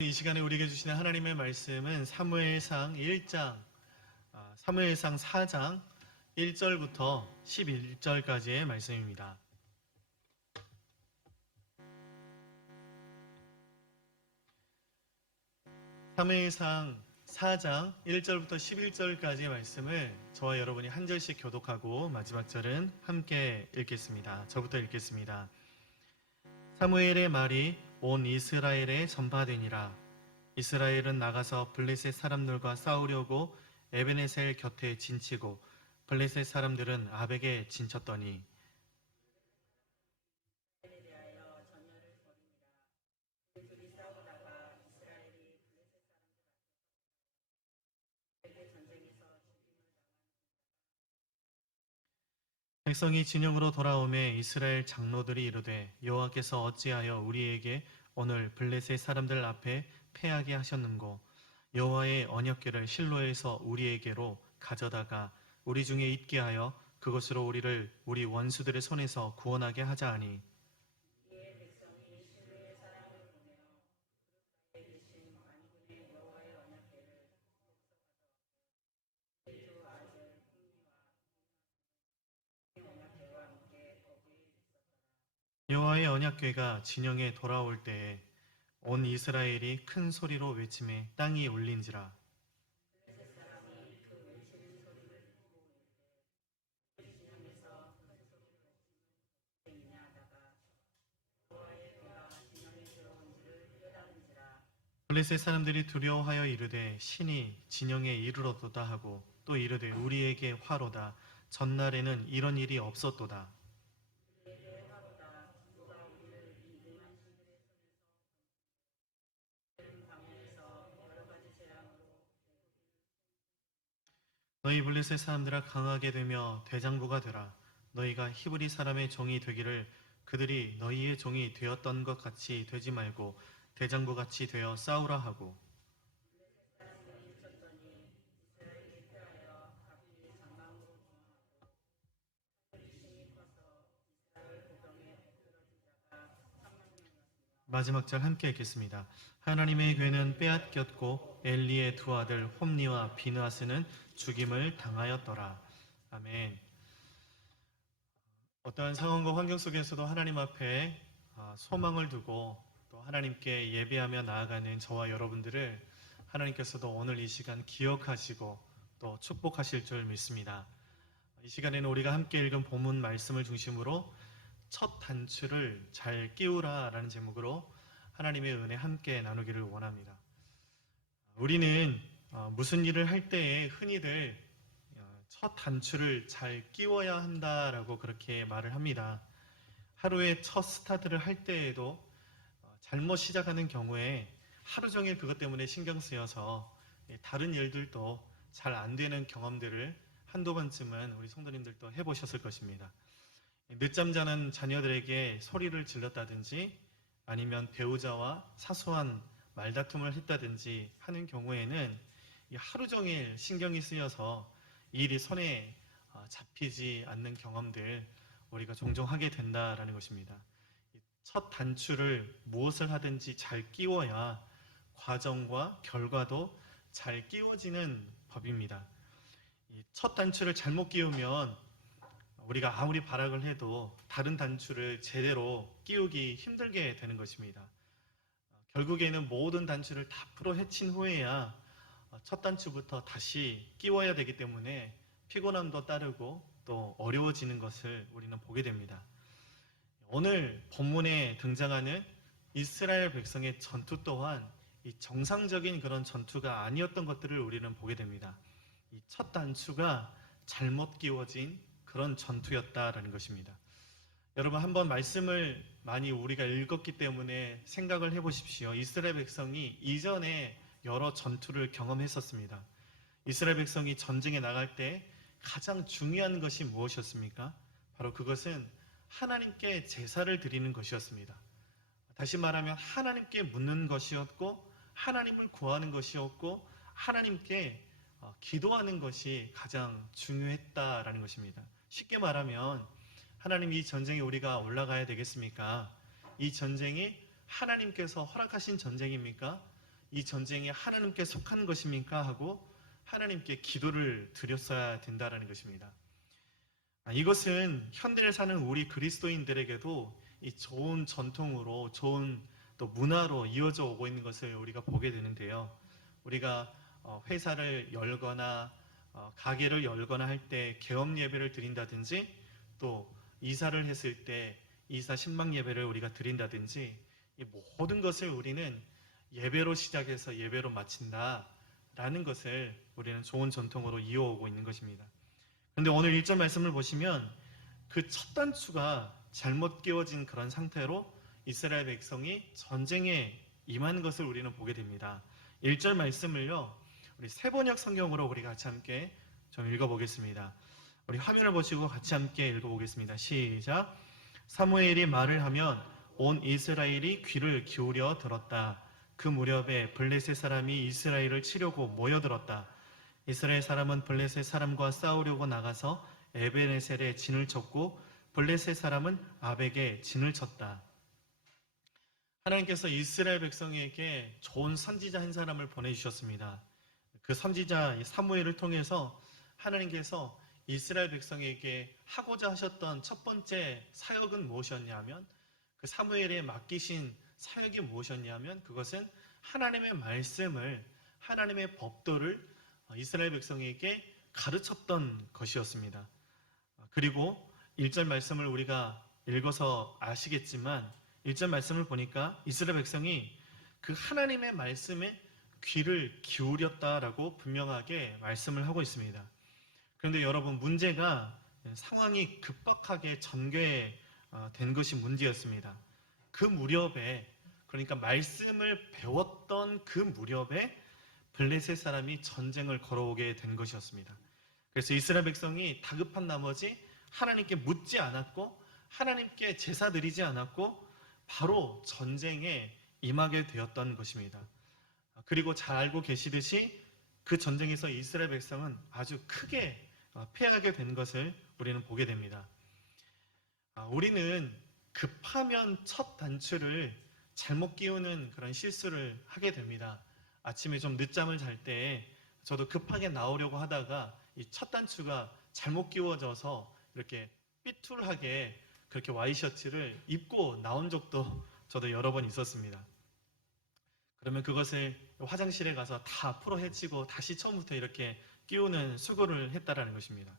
이 시간에 우리에게 주시는 하나님의 말씀은 사무엘상 1장, 아, 사무엘상 4장 1절부터 11절까지의 말씀입니다. 사무엘상 4장 1절부터 11절까지의 말씀을 저와 여러분이 한 절씩 교독하고 마지막 절은 함께 읽겠습니다. 저부터 읽겠습니다. 사무엘의 말이 온 이스라엘에 전파되니라. 이스라엘은 나가서 블레셋 사람들과 싸우려고 에베네셀 곁에 진치고 블레셋 사람들은 아벡에 진쳤더니 백성이 진영으로 돌아오매 이스라엘 장로들이 이르되 여호와께서 어찌하여 우리에게 오늘 블레셋 사람들 앞에 패하게 하셨는고? 여호와의 언약궤를 실로에서 우리에게로 가져다가 우리 중에 있게 하여 그것으로 우리를 우리 원수들의 손에서 구원하게 하자 하니 여호와의 언약궤가 진영에 돌아올 때에 온 이스라엘이 큰 소리로 외침에 땅이 울린지라. 블레셋 사람들이 두려워하여 이르되 신이 진영에 이르렀도다 하고 또 이르되 우리에게 화로다. 전날에는 이런 일이 없었도다 너희 블레셋 사람들아 강하게 되며 대장부가 되라. 너희가 히브리 사람의 종이 되기를 그들이 너희의 종이 되었던 것 같이 되지 말고 대장부 같이 되어 싸우라 하고 마지막 절 함께 읽겠습니다. 하나님의 괴는 빼앗겼고 엘리의 두 아들 홈니와 비느하스는 죽임을 당하였더라. 아멘. 어떠한 상황과 환경 속에서도 하나님 앞에 아, 소망을 두고 또 하나님께 예배하며 나아가는 저와 여러분들을 하나님께서도 오늘 이 시간 기억하시고 또 축복하실 줄 믿습니다. 이 시간에는 우리가 함께 읽은 본문 말씀을 중심으로 첫 단추를 잘 끼우라 라는 제목으로 하나님의 은혜 함께 나누기를 원합니다. 우리는 어, 무슨 일을 할 때에 흔히들 어, 첫 단추를 잘 끼워야 한다라고 그렇게 말을 합니다. 하루에 첫 스타트를 할 때에도 어, 잘못 시작하는 경우에 하루 종일 그것 때문에 신경 쓰여서 예, 다른 일들도 잘 안 되는 경험들을 한두 번쯤은 우리 성도님들도 해보셨을 것입니다. 늦잠 자는 자녀들에게 소리를 질렀다든지 아니면 배우자와 사소한 말다툼을 했다든지 하는 경우에는 하루 종일 신경이 쓰여서 일이 손에 어, 잡히지 않는 경험들 우리가 종종 하게 된다라는 것입니다. 첫 단추를 무엇을 하든지 잘 끼워야 과정과 결과도 잘 끼워지는 법입니다. 첫 단추를 잘못 끼우면 우리가 아무리 발악을 해도 다른 단추를 제대로 끼우기 힘들게 되는 것입니다. 결국에는 모든 단추를 다 풀어 헤친 후에야 첫 단추부터 다시 끼워야 되기 때문에 피곤함도 따르고 또 어려워지는 것을 우리는 보게 됩니다. 오늘 본문에 등장하는 이스라엘 백성의 전투 또한 이 정상적인 그런 전투가 아니었던 것들을 우리는 보게 됩니다. 이첫 단추가 잘못 끼워진 그런 전투였다라는 것입니다. 여러분 한번 말씀을 많이 우리가 읽었기 때문에 생각을 해보십시오. 이스라엘 백성이 이전에 여러 전투를 경험했었습니다. 이스라엘 백성이 전쟁에 나갈 때 가장 중요한 것이 무엇이었습니까? 바로 그것은 하나님께 제사를 드리는 것이었습니다. 다시 말하면 하나님께 묻는 것이었고 하나님을 구하는 것이었고 하나님께 어, 기도하는 것이 가장 중요했다라는 것입니다. 쉽게 말하면 하나님 이 전쟁에 우리가 올라가야 되겠습니까? 이 전쟁이 하나님께서 허락하신 전쟁입니까? 이 전쟁이 하나님께 속한 것입니까? 하고 하나님께 기도를 드렸어야 된다라는 것입니다. 아, 이것은 현대를 사는 우리 그리스도인들에게도 이 좋은 전통으로 좋은 또 문화로 이어져 오고 있는 것을 우리가 보게 되는데요. 우리가 어, 회사를 열거나 어, 가게를 열거나 할 때 개업 예배를 드린다든지 또 이사를 했을 때 이사 신방 예배를 우리가 드린다든지 이 모든 것을 우리는 예배로 시작해서 예배로 마친다라는 것을 우리는 좋은 전통으로 이어오고 있는 것입니다. 그런데 오늘 1절 말씀을 보시면 그 첫 단추가 잘못 끼워진 그런 상태로 이스라엘 백성이 전쟁에 임한 것을 우리는 보게 됩니다. 1절 말씀을요. 우리 세번역 성경으로 우리 같이 함께 좀 읽어보겠습니다. 우리 화면을 보시고 같이 함께 읽어보겠습니다. 시작. 사무엘이 말을 하면 온 이스라엘이 귀를 기울여 들었다. 그 무렵에 블레셋 사람이 이스라엘을 치려고 모여들었다. 이스라엘 사람은 블레셋 사람과 싸우려고 나가서 에베네셀에 진을 쳤고 블레셋 사람은 아벡에 진을 쳤다. 하나님께서 이스라엘 백성에게 좋은 선지자 한 사람을 보내주셨습니다. 그 선지자 사무엘을 통해서 하나님께서 이스라엘 백성에게 하고자 하셨던 첫 번째 사역은 무엇이었냐면 그 사무엘에 맡기신 사역이 무엇이었냐면 그것은 하나님의 말씀을 하나님의 법도를 이스라엘 백성에게 가르쳤던 것이었습니다. 그리고 1절 말씀을 우리가 읽어서 아시겠지만 1절 말씀을 보니까 이스라엘 백성이 그 하나님의 말씀에 귀를 기울였다라고 분명하게 말씀을 하고 있습니다. 그런데 여러분 문제가 상황이 급박하게 전개된 것이 문제였습니다. 그 무렵에 그러니까 말씀을 배웠던 그 무렵에 블레셋 사람이 전쟁을 걸어오게 된 것이었습니다. 그래서 이스라엘 백성이 다급한 나머지 하나님께 묻지 않았고 하나님께 제사 드리지 않았고 바로 전쟁에 임하게 되었던 것입니다. 그리고 잘 알고 계시듯이 그 전쟁에서 이스라엘 백성은 아주 크게 패하게 된 것을 우리는 보게 됩니다. 아, 우리는 급하면 첫 단추를 잘못 끼우는 그런 실수를 하게 됩니다. 아침에 좀 늦잠을 잘 때 저도 급하게 나오려고 하다가 이 첫 단추가 잘못 끼워져서 이렇게 삐뚤하게 그렇게 와이셔츠를 입고 나온 적도 저도 여러 번 있었습니다. 그러면 그것을 화장실에 가서 다 풀어 헤치고 다시 처음부터 이렇게 끼우는 수고를 했다라는 것입니다.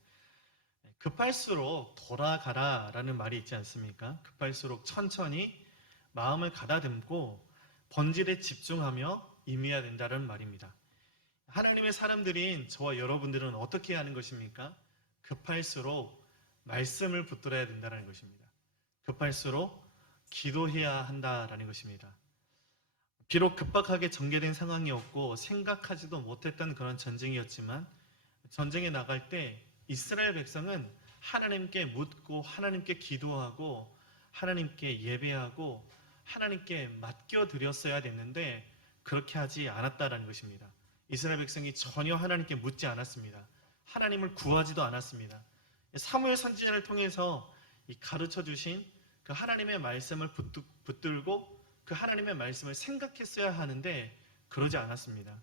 급할수록 돌아가라 라는 말이 있지 않습니까? 급할수록 천천히 마음을 가다듬고 본질에 집중하며 임해야 된다는 말입니다. 하나님의 사람들인 저와 여러분들은 어떻게 하는 것입니까? 급할수록 말씀을 붙들어야 된다는 것입니다. 급할수록 기도해야 한다라는 것입니다. 비록 급박하게 전개된 상황이었고 생각하지도 못했던 그런 전쟁이었지만 전쟁에 나갈 때 이스라엘 백성은 하나님께 묻고 하나님께 기도하고 하나님께 예배하고 하나님께 맡겨 드렸어야 됐는데 그렇게 하지 않았다라는 것입니다. 이스라엘 백성이 전혀 하나님께 묻지 않았습니다. 하나님을 구하지도 않았습니다. 사무엘 선지자를 통해서 가르쳐 주신 그 하나님의 말씀을 붙들고 그 하나님의 말씀을 생각했어야 하는데 그러지 않았습니다.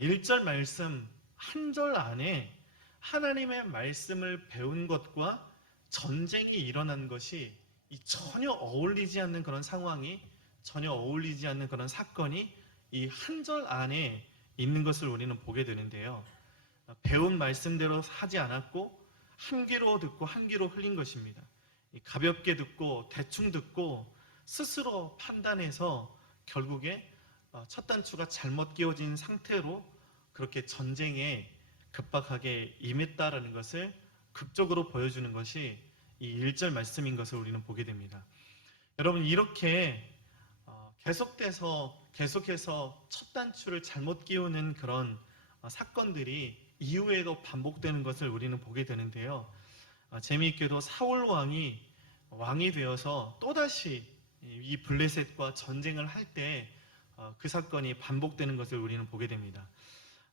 1절 말씀 한 절 안에 하나님의 말씀을 배운 것과 전쟁이 일어난 것이 전혀 어울리지 않는 그런 상황이 전혀 어울리지 않는 그런 사건이 이 한 절 안에 있는 것을 우리는 보게 되는데요. 배운 말씀대로 하지 않았고 한 귀로 듣고 한 귀로 흘린 것입니다. 가볍게 듣고 대충 듣고 스스로 판단해서 결국에 어, 첫 단추가 잘못 끼워진 상태로 그렇게 전쟁에 급박하게 임했다라는 것을 극적으로 보여주는 것이 이 1절 말씀인 것을 우리는 보게 됩니다. 여러분 이렇게 어, 계속돼서 계속해서 첫 단추를 잘못 끼우는 그런 어, 사건들이 이후에도 반복되는 것을 우리는 보게 되는데요. 재미있게도 사울 왕이 왕이 되어서 또다시 이 블레셋과 전쟁을 할 때 그 사건이 반복되는 것을 우리는 보게 됩니다.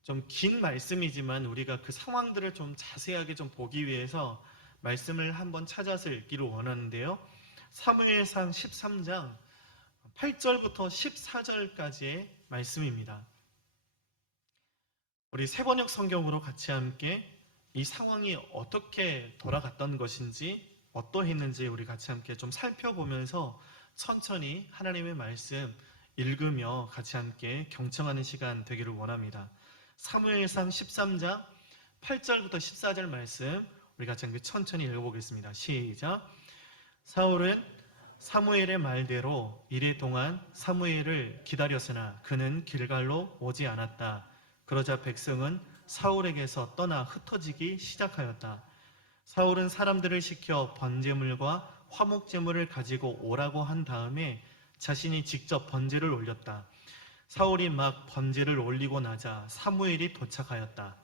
좀 긴 말씀이지만 우리가 그 상황들을 좀 자세하게 좀 보기 위해서 말씀을 한번 찾아서 읽기를 원하는데요. 사무엘상 13장 8절부터 14절까지의 말씀입니다. 우리 세번역 성경으로 같이 함께 이 상황이 어떻게 돌아갔던 것인지 어떠했는지 우리 같이 함께 좀 살펴보면서 천천히 하나님의 말씀 읽으며 같이 함께 경청하는 시간 되기를 원합니다. 사무엘상 13장 8절부터 14절 말씀 우리 같이 함께 천천히 읽어보겠습니다. 시작. 사울은 사무엘의 말대로 이래 동안 사무엘을 기다렸으나 그는 길갈로 오지 않았다. 그러자 백성은 사울에게서 떠나 흩어지기 시작하였다. 사울은 사람들을 시켜 번제물과 화목 제물을 가지고 오라고 한 다음에 자신이 직접 번제를 올렸다. 사울이 막 번제를 올리고 나자 사무엘이 도착하였다.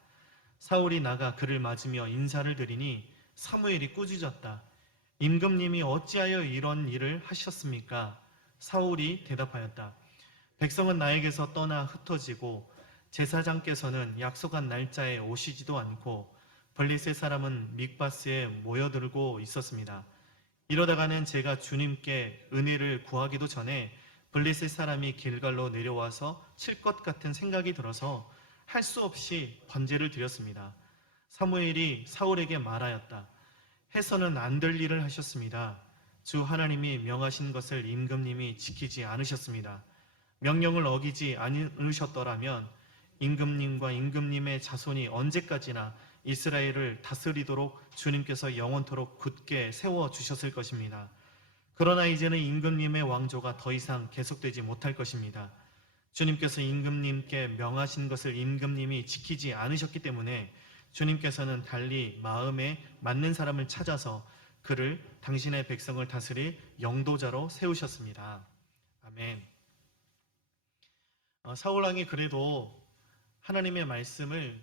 사울이 나가 그를 맞으며 인사를 드리니 사무엘이 꾸짖었다. 임금님이 어찌하여 이런 일을 하셨습니까? 사울이 대답하였다. 백성은 나에게서 떠나 흩어지고 제사장께서는 약속한 날짜에 오시지도 않고 블리셋 사람은 mik바스에 모여들고 있었습니다. 이러다가는 제가 주님께 은혜를 구하기도 전에 블리셋 사람이 길갈로 내려와서 칠 것 같은 생각이 들어서 할 수 없이 번제를 드렸습니다. 사무엘이 사울에게 말하였다. 해서는 안 될 일을 하셨습니다. 주 하나님이 명하신 것을 임금님이 지키지 않으셨습니다. 명령을 어기지 않으셨더라면 임금님과 임금님의 자손이 언제까지나 이스라엘을 다스리도록 주님께서 영원토록 굳게 세워 주셨을 것입니다. 그러나 이제는 임금님의 왕조가 더 이상 계속되지 못할 것입니다. 주님께서 임금님께 명하신 것을 임금님이 지키지 않으셨기 때문에 주님께서는 달리 마음에 맞는 사람을 찾아서 그를 당신의 백성을 다스릴 영도자로 세우셨습니다. 아멘. 어, 사울왕이 그래도 하나님의 말씀을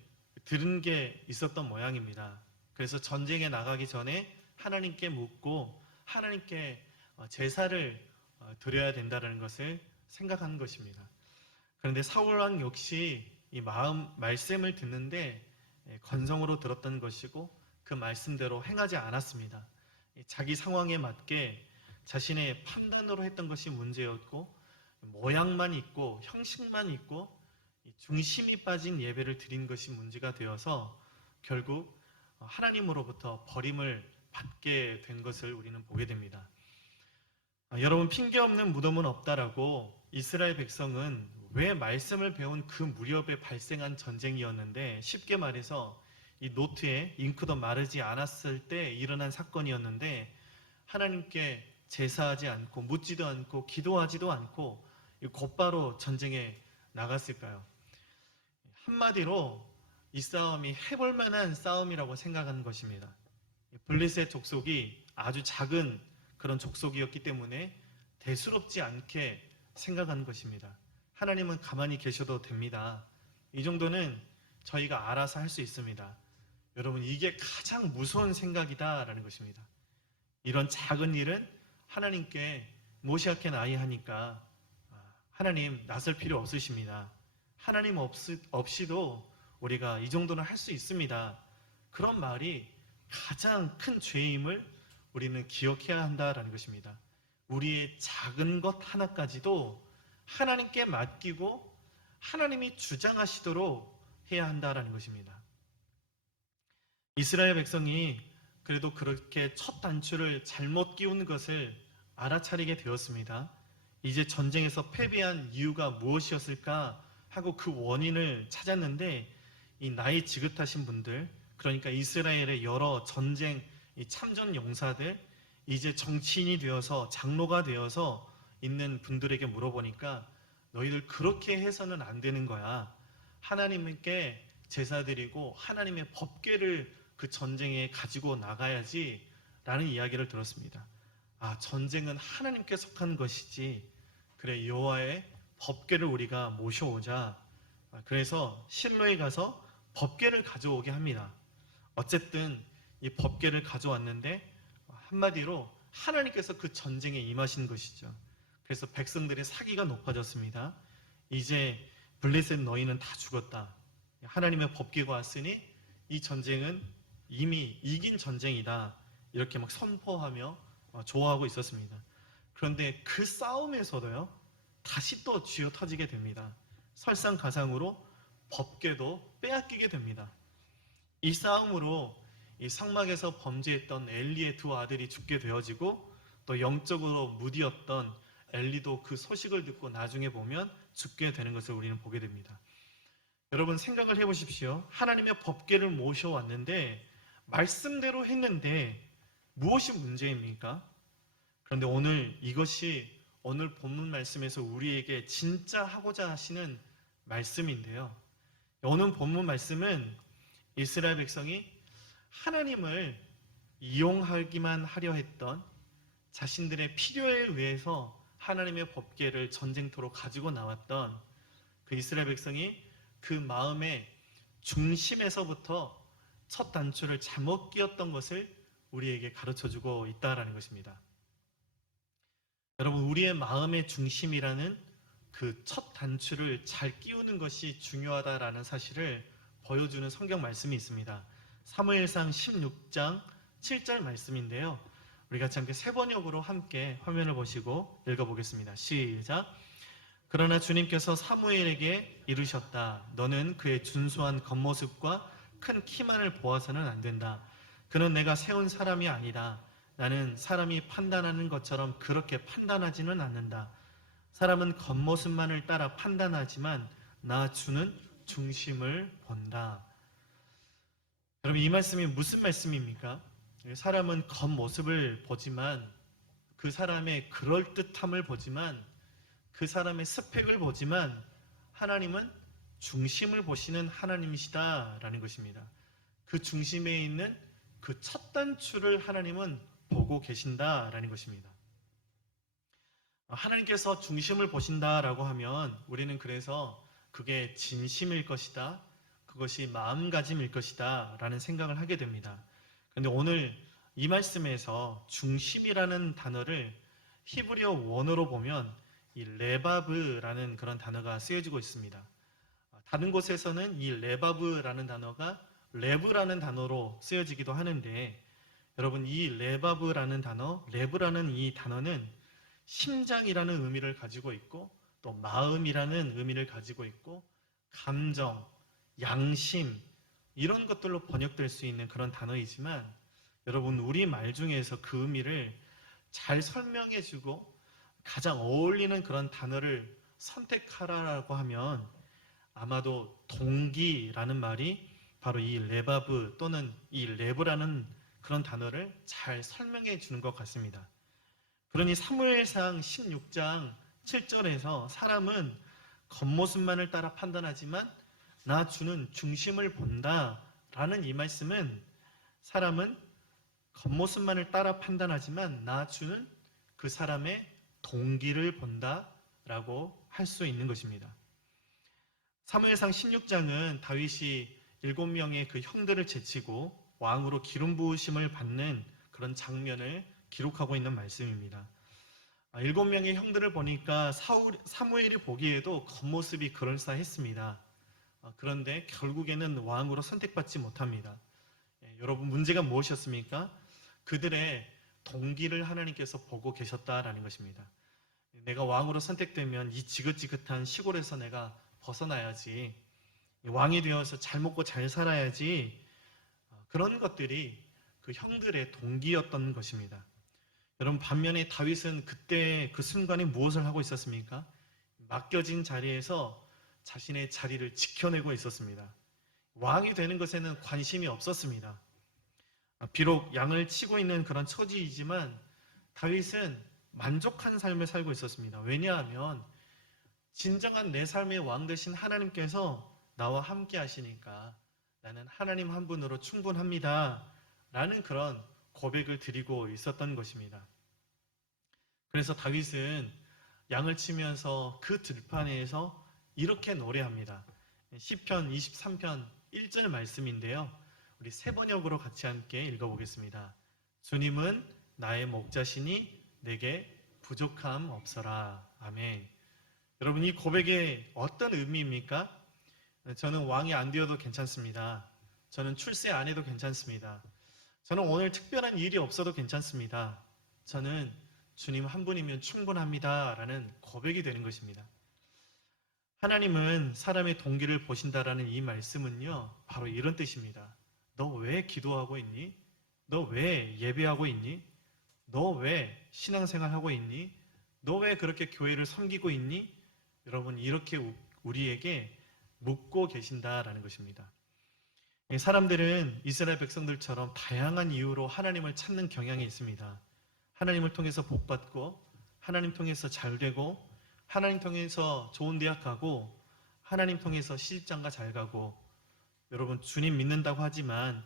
들은 게 있었던 모양입니다. 그래서 전쟁에 나가기 전에 하나님께 묻고 하나님께 어, 제사를 어, 드려야 된다는 것을 생각하는 것입니다. 그런데 사울 왕 역시 이 마음 말씀을 듣는데 예, 건성으로 들었던 것이고 그 말씀대로 행하지 않았습니다. 자기 상황에 맞게 자신의 판단으로 했던 것이 문제였고 모양만 있고 형식만 있고 중심이 빠진 예배를 드린 것이 문제가 되어서 결국 하나님으로부터 버림을 받게 된 것을 우리는 보게 됩니다. 아, 여러분 핑계 없는 무덤은 없다라고 이스라엘 백성은 왜 말씀을 배운 그 무렵에 발생한 전쟁이었는데 쉽게 말해서 이 노트에 잉크도 마르지 않았을 때 일어난 사건이었는데 하나님께 제사하지 않고 묻지도 않고 기도하지도 않고 곧바로 전쟁에 나갔을까요? 한마디로 이 싸움이 해볼 만한 싸움이라고 생각하는 것입니다. 블리셋 족속이 아주 작은 그런 족속이었기 때문에 대수롭지 않게 생각하는 것입니다. 하나님은 가만히 계셔도 됩니다. 이 정도는 저희가 알아서 할 수 있습니다. 여러분, 이게 가장 무서운 생각이다라는 것입니다. 이런 작은 일은 하나님께 모시아켄 아이 하니까 아, 하나님 나설 필요 없으십니다. 하나님 없, 없이도 우리가 이 정도는 할 수 있습니다. 그런 말이 가장 큰 죄임을 우리는 기억해야 한다라는 것입니다. 우리의 작은 것 하나까지도 하나님께 맡기고 하나님이 주장하시도록 해야 한다라는 것입니다. 이스라엘 백성이 그래도 그렇게 첫 단추를 잘못 끼운 것을 알아차리게 되었습니다. 이제 전쟁에서 패배한 이유가 무엇이었을까 하고 그 원인을 찾았는데 이 나이 지긋하신 분들 그러니까 이스라엘의 여러 전쟁 참전 용사들 이제 정치인이 되어서 장로가 되어서 있는 분들에게 물어보니까 너희들 그렇게 해서는 안 되는 거야. 하나님께 제사 드리고 하나님의 법궤를 그 전쟁에 가지고 나가야지 라는 이야기를 들었습니다. 아, 전쟁은 하나님께 속한 것이지. 그래, 여호와의 법궤를 우리가 모셔오자. 아, 그래서 실로에 가서 법궤를 가져오게 합니다. 어쨌든 이 법궤를 가져왔는데 한마디로 하나님께서 그 전쟁에 임하신 것이죠. 그래서 백성들의 사기가 높아졌습니다. 이제 블레셋 너희는 다 죽었다. 하나님의 법궤가 왔으니 이 전쟁은 이미 이긴 전쟁이다. 이렇게 막 선포하며 어, 좋아하고 있었습니다. 그런데 그 싸움에서도요, 다시 또 쥐어 터지게 됩니다. 설상가상으로 법궤도 빼앗기게 됩니다. 이 싸움으로 이 상막에서 범죄했던 엘리의 두 아들이 죽게 되어지고 또 영적으로 무디었던 엘리도 그 소식을 듣고 나중에 보면 죽게 되는 것을 우리는 보게 됩니다. 여러분 생각을 해보십시오. 하나님의 법궤를 모셔왔는데 말씀대로 했는데 무엇이 문제입니까? 그런데 오늘 이것이 오늘 본문 말씀에서 우리에게 진짜 하고자 하시는 말씀인데요. 오늘 본문 말씀은 이스라엘 백성이 하나님을 이용하기만 하려 했던 자신들의 필요에 의해서 하나님의 법궤를 전쟁터로 가지고 나왔던 그 이스라엘 백성이 그 마음의 중심에서부터 첫 단추를 잘못 끼었던 것을 우리에게 가르쳐 주고 있다라는 것입니다. 여러분, 우리의 마음의 중심이라는 그 첫 단추를 잘 끼우는 것이 중요하다라는 사실을 보여주는 성경 말씀이 있습니다. 사무엘상 16장 7절 말씀인데요. 우리 같이 함께 세 번역으로 함께 화면을 보시고 읽어보겠습니다. 시작. 그러나 주님께서 사무엘에게 이르셨다. 너는 그의 준수한 겉모습과 큰 키만을 보아서는 안 된다. 그는 내가 세운 사람이 아니다. 나는 사람이 판단하는 것처럼 그렇게 판단하지는 않는다. 사람은 겉모습만을 따라 판단하지만 나 주는 중심을 본다. 여러분 이 말씀이 무슨 말씀입니까? 사람은 겉모습을 보지만 그 사람의 그럴듯함을 보지만 그 사람의 스펙을 보지만 하나님은 중심을 보시는 하나님이시다라는 것입니다. 그 중심에 있는 그 첫 단추를 하나님은 보고 계신다라는 것입니다. 하나님께서 중심을 보신다라고 하면 우리는 그래서 그게 진심일 것이다. 그것이 마음가짐일 것이다. 라는 생각을 하게 됩니다. 그런데 오늘 이 말씀에서 중심이라는 단어를 히브리어 원어로 보면 이 레바브라는 그런 단어가 쓰여지고 있습니다. 다른 곳에서는 이 레바브라는 단어가 레브라는 단어로 쓰여지기도 하는데 여러분 이 레바브라는 단어, 레브라는 이 단어는 심장이라는 의미를 가지고 있고 또 마음이라는 의미를 가지고 있고 감정, 양심 이런 것들로 번역될 수 있는 그런 단어이지만 여러분 우리 말 중에서 그 의미를 잘 설명해 주고 가장 어울리는 그런 단어를 선택하라라고 하면 아마도 동기라는 말이 바로 이 레바브 또는 이 레브라는 그런 단어를 잘 설명해 주는 것 같습니다. 그러니 사무엘상 16장 7절에서 사람은 겉모습만을 따라 판단하지만 나 주는 중심을 본다라는 이 말씀은 사람은 겉모습만을 따라 판단하지만 나 주는 그 사람의 동기를 본다라고 할 수 있는 것입니다. 사무엘상 16장은 다윗이 일곱 명의 그 형들을 제치고 왕으로 기름 부으심을 받는 그런 장면을 기록하고 있는 말씀입니다. 아, 일곱 명의 형들을 보니까 사울, 사무엘이 보기에도 겉모습이 그럴싸했습니다. 아, 그런데 결국에는 왕으로 선택받지 못합니다. 예, 여러분 문제가 무엇이었습니까? 그들의 동기를 하나님께서 보고 계셨다라는 것입니다. 내가 왕으로 선택되면 이 지긋지긋한 시골에서 내가 벗어나야지. 왕이 되어서 잘 먹고 잘 살아야지. 아, 그런 것들이 그 형들의 동기였던 것입니다. 여러분 반면에 다윗은 그때 그 순간에 무엇을 하고 있었습니까? 맡겨진 자리에서 자신의 자리를 지켜내고 있었습니다. 왕이 되는 것에는 관심이 없었습니다. 비록 양을 치고 있는 그런 처지이지만 다윗은 만족한 삶을 살고 있었습니다. 왜냐하면 진정한 내 삶의 왕 되신 하나님께서 나와 함께 하시니까 나는 하나님 한 분으로 충분합니다. 라는 그런 고백을 드리고 있었던 것입니다. 그래서 다윗은 양을 치면서 그 들판에서 이렇게 노래합니다. 시편 23편 1절 말씀인데요. 우리 세 번역으로 같이 함께 읽어보겠습니다. 주님은 나의 목자시니 내게 부족함 없어라. 아멘. 여러분 이 고백에 어떤 의미입니까? 저는 왕이 안 되어도 괜찮습니다. 저는 출세 안 해도 괜찮습니다. 저는 오늘 특별한 일이 없어도 괜찮습니다. 저는 주님 한 분이면 충분합니다 라는 고백이 되는 것입니다. 하나님은 사람의 동기를 보신다라는 이 말씀은요, 바로 이런 뜻입니다. 너 왜 기도하고 있니? 너 왜 예배하고 있니? 너 왜 신앙생활 하고 있니? 너 왜 그렇게 교회를 섬기고 있니? 여러분, 이렇게 우- 우리에게 묻고 계신다라는 것입니다. 예, 사람들은 이스라엘 백성들처럼 다양한 이유로 하나님을 찾는 경향이 있습니다. 하나님을 통해서 복받고, 하나님 통해서 잘 되고, 하나님 통해서 좋은 대학 가고, 하나님 통해서 시집장가 잘 가고, 여러분, 주님 믿는다고 하지만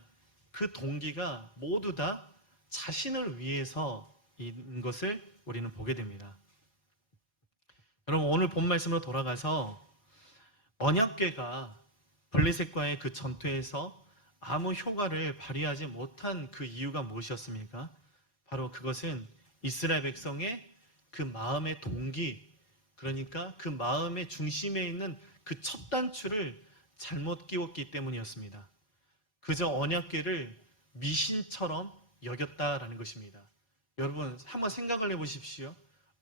그 동기가 모두 다 자신을 위해서인 것을 우리는 보게 됩니다. 여러분, 오늘 본 말씀으로 돌아가서 언약궤가 블레셋과의 그 전투에서 아무 효과를 발휘하지 못한 그 이유가 무엇이었습니까? 바로 그것은 이스라엘 백성의 그 마음의 동기, 그러니까 그 마음의 중심에 있는 그 첫 단추를 잘못 끼웠기 때문이었습니다. 그저 언약궤를 미신처럼 여겼다라는 것입니다. 여러분, 한번 생각을 해보십시오.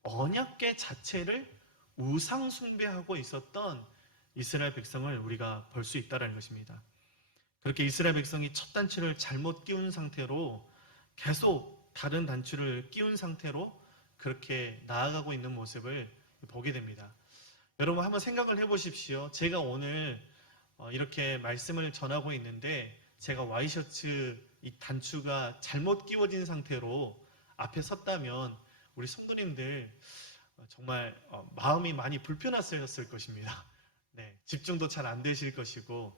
언약궤 자체를 우상 숭배하고 있었던 이스라엘 백성을 우리가 볼 수 있다는 것입니다. 그렇게 이스라엘 백성이 첫 단추를 잘못 끼운 상태로 계속 다른 단추를 끼운 상태로 그렇게 나아가고 있는 모습을 보게 됩니다. 여러분 한번 생각을 해보십시오. 제가 오늘 어, 이렇게 말씀을 전하고 있는데 제가 와이셔츠 이 단추가 잘못 끼워진 상태로 앞에 섰다면 우리 성도님들 어, 정말 어, 마음이 많이 불편하셨을 것입니다. 네, 집중도 잘 안 되실 것이고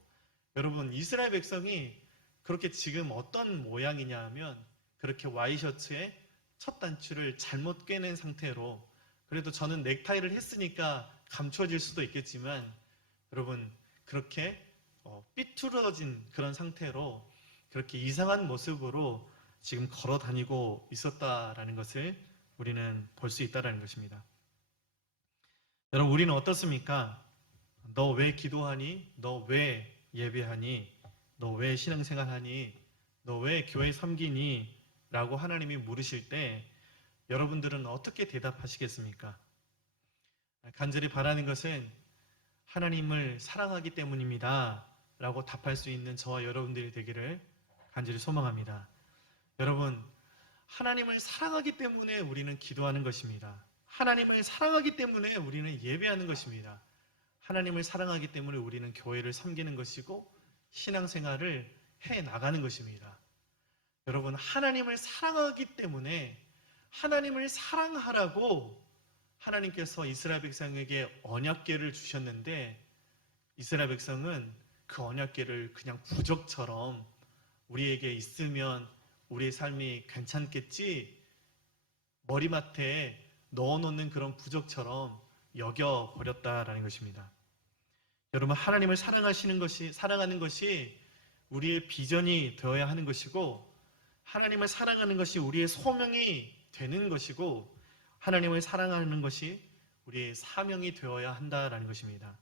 여러분 이스라엘 백성이 그렇게 지금 어떤 모양이냐 하면 그렇게 와이셔츠에 첫 단추를 잘못 꿰낸 상태로 그래도 저는 넥타이를 했으니까 감춰질 수도 있겠지만 여러분 그렇게 어, 삐뚤어진 그런 상태로 그렇게 이상한 모습으로 지금 걸어 다니고 있었다라는 것을 우리는 볼 수 있다라는 것입니다. 여러분 우리는 어떻습니까? 너 왜 기도하니? 너 왜 예배하니? 너 왜 신앙생활하니? 너 왜 교회 섬기니? 라고 하나님이 물으실 때 여러분들은 어떻게 대답하시겠습니까? 간절히 바라는 것은 하나님을 사랑하기 때문입니다. 라고 답할 수 있는 저와 여러분들이 되기를 간절히 소망합니다. 여러분, 하나님을 사랑하기 때문에 우리는 기도하는 것입니다. 하나님을 사랑하기 때문에 우리는 예배하는 것입니다. 하나님을 사랑하기 때문에 우리는 교회를 섬기는 것이고 신앙생활을 해 나가는 것입니다. 여러분, 하나님을 사랑하기 때문에 하나님을 사랑하라고 하나님께서 이스라엘 백성에게 언약궤를 주셨는데 이스라엘 백성은 그 언약궤를 그냥 부적처럼 우리에게 있으면 우리의 삶이 괜찮겠지 머리맡에 넣어놓는 그런 부적처럼 여겨 버렸다라는 것입니다. 여러분 하나님을 사랑하시는 것이 사랑하는 것이 우리의 비전이 되어야 하는 것이고 하나님을 사랑하는 것이 우리의 소명이 되는 것이고 하나님을 사랑하는 것이 우리의 사명이 되어야 한다라는 것입니다.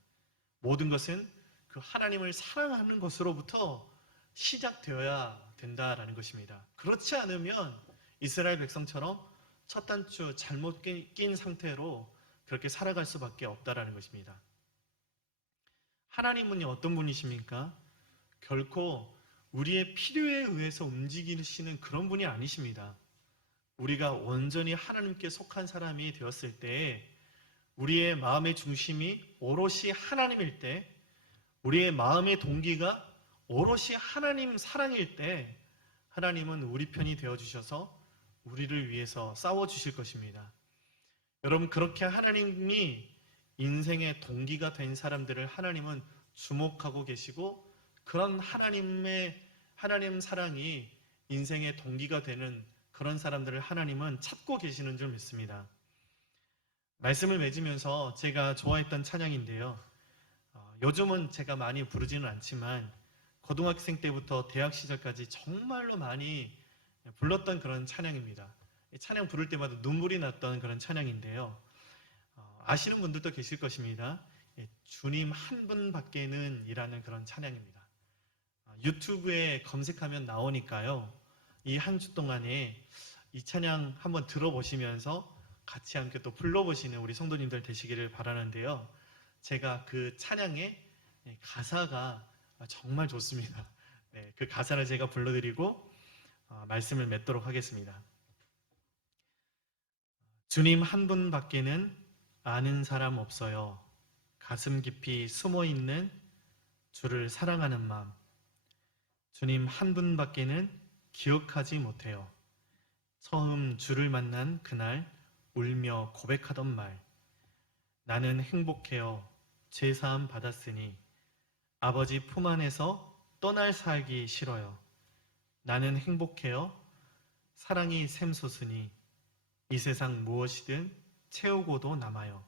모든 것은 그 하나님을 사랑하는 것으로부터 시작되어야 된다라는 것입니다. 그렇지 않으면 이스라엘 백성처럼 첫 단추 잘못 낀, 낀 상태로 그렇게 살아갈 수밖에 없다라는 것입니다. 하나님은 어떤 분이십니까? 결코 우리의 필요에 의해서 움직이시는 그런 분이 아니십니다. 우리가 온전히 하나님께 속한 사람이 되었을 때 우리의 마음의 중심이 오롯이 하나님일 때 우리의 마음의 동기가 오롯이 하나님 사랑일 때 하나님은 우리 편이 되어 주셔서 우리를 위해서 싸워 주실 것입니다. 여러분 그렇게 하나님이 인생의 동기가 된 사람들을 하나님은 주목하고 계시고 그런 하나님의 하나님 사랑이 인생의 동기가 되는 그런 사람들을 하나님은 찾고 계시는 줄 믿습니다. 말씀을 맺으면서 제가 좋아했던 찬양인데요. 어, 요즘은 제가 많이 부르지는 않지만 고등학생 때부터 대학 시절까지 정말로 많이 불렀던 그런 찬양입니다. 이 찬양 부를 때마다 눈물이 났던 그런 찬양인데요. 어, 아시는 분들도 계실 것입니다. 예, 주님 한 분밖에는 이라는 그런 찬양입니다. 아, 유튜브에 검색하면 나오니까요. 이 한 주 동안에 이 찬양 한번 들어보시면서 같이 함께 또 불러보시는 우리 성도님들 되시기를 바라는데요. 제가 그 찬양의 예, 가사가 정말 좋습니다. 네, 그 가사를 제가 불러드리고 어, 말씀을 맺도록 하겠습니다. 주님 한 분밖에는 아는 사람 없어요. 가슴 깊이 숨어 있는 주를 사랑하는 마음. 주님 한 분밖에는 기억하지 못해요. 처음 주를 만난 그날 울며 고백하던 말. 나는 행복해요. 죄사함 받았으니 아버지 품 안에서 떠날 살기 싫어요. 나는 행복해요. 사랑이 샘솟으니 이 세상 무엇이든 채우고도 남아요.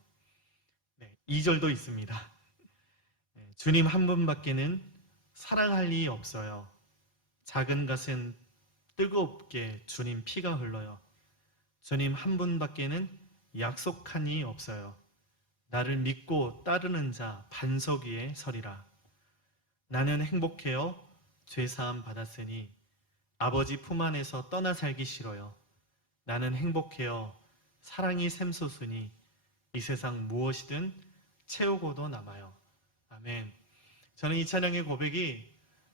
네, 2절도 있습니다. 네, 주님 한 분밖에는 사랑할 리 없어요. 작은 것은 뜨겁게 주님 피가 흘러요. 주님 한 분밖에는 약속한 이 없어요. 나를 믿고 따르는 자 반석 위에 서리라. 나는 행복해요. 죄사함 받았으니 아버지 품 안에서 떠나 살기 싫어요. 나는 행복해요. 사랑이 샘솟으니 이 세상 무엇이든 채우고도 남아요. 아멘. 저는 이 찬양의 고백이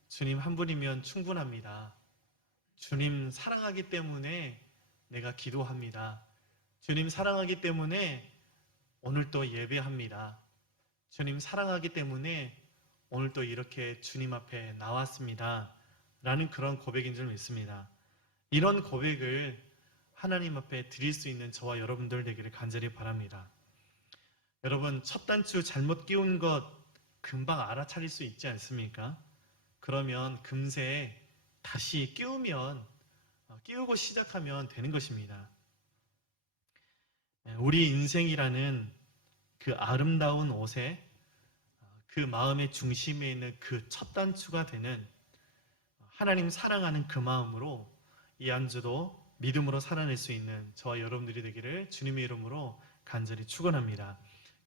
주님 한 분이면 충분합니다. 주님 사랑하기 때문에 내가 기도합니다. 주님 사랑하기 때문에 오늘 또 예배합니다. 주님 사랑하기 때문에 오늘 또 이렇게 주님 앞에 나왔습니다. 라는 그런 고백인 줄 믿습니다. 이런 고백을 하나님 앞에 드릴 수 있는 저와 여러분들 되기를 간절히 바랍니다. 여러분, 첫 단추 잘못 끼운 것 금방 알아차릴 수 있지 않습니까? 그러면 금세 다시 끼우면, 어, 끼우고 시작하면 되는 것입니다. 예, 우리 인생이라는 그 아름다운 옷에 어, 그 마음의 중심에 있는 그 첫 단추가 되는 하나님 사랑하는 그 마음으로 이 안주도 믿음으로 살아낼 수 있는 저와 여러분들이 되기를 주님의 이름으로 간절히 축원합니다.